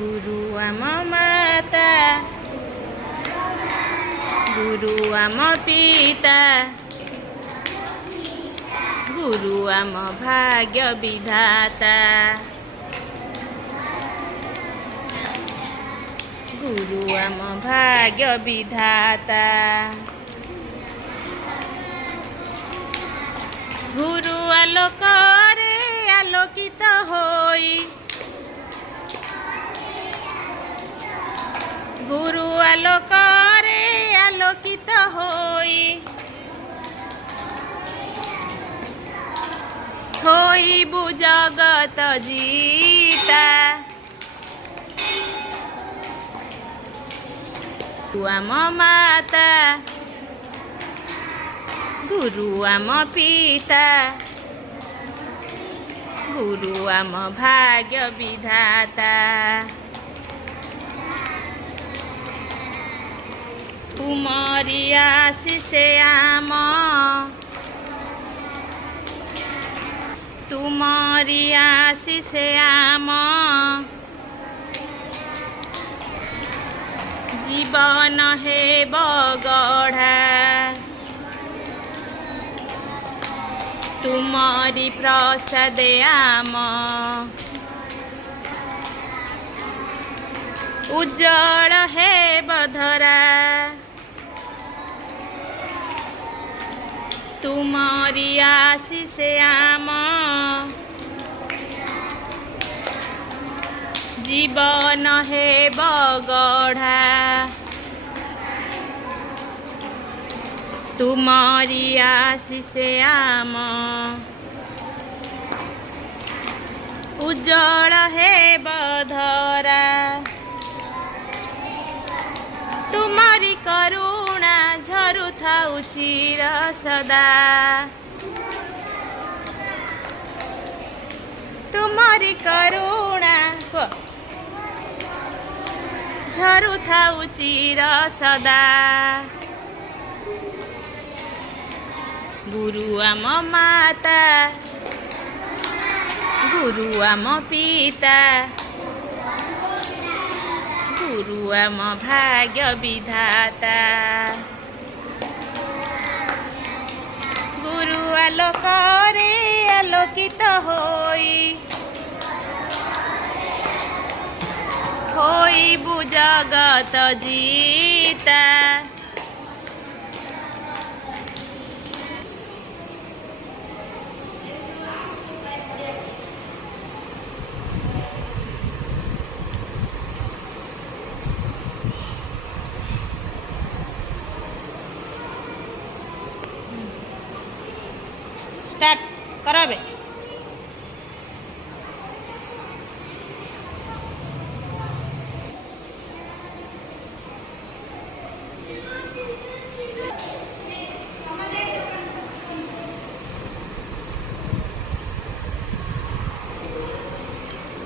गुरु आम माता गुरु आम पिता गुरु आम भाग्य विधाता गुरु आम भाग्य विधाता गुरु आलोकरे आलोकित होई गुरु आलोकरे आलोकित होइबु जगत जीता गुरु आम माता गुरु आम पिता गुरु आम भाग्य विधाता तुमरी आशीष आम तुमरी आशीष आम जीवन हेब गढ़ा तुमरी प्रसाद आम उज्जवल हेब धरा तुमरी आशीष आम जीवन हेब गढ़ा तुमरी आशीष आम उज्जवल हेब धरा तुमरी करुणा झरुथाउ चिर सदा तुमरी करुणा झरुथाउ चिर सदा गुरु आम माता गुरु आम पिता गुरु आम भाग्य विधाता गुरु आलोकरे आलोकित होइबु जगत जीता स्टार्ट कराबे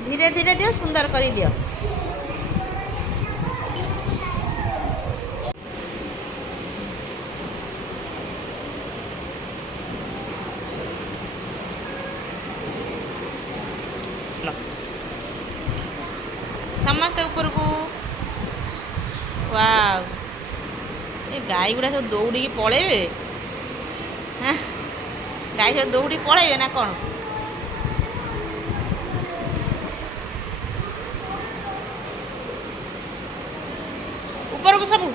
धीरे धीरे दियो सुंदर करी दियो समस्त ऊपर को वाव ये गाय गुड़ा सब दौड़ी पलैबे गाय सब दौड़ी पलैबे ना कौन ऊपर को सब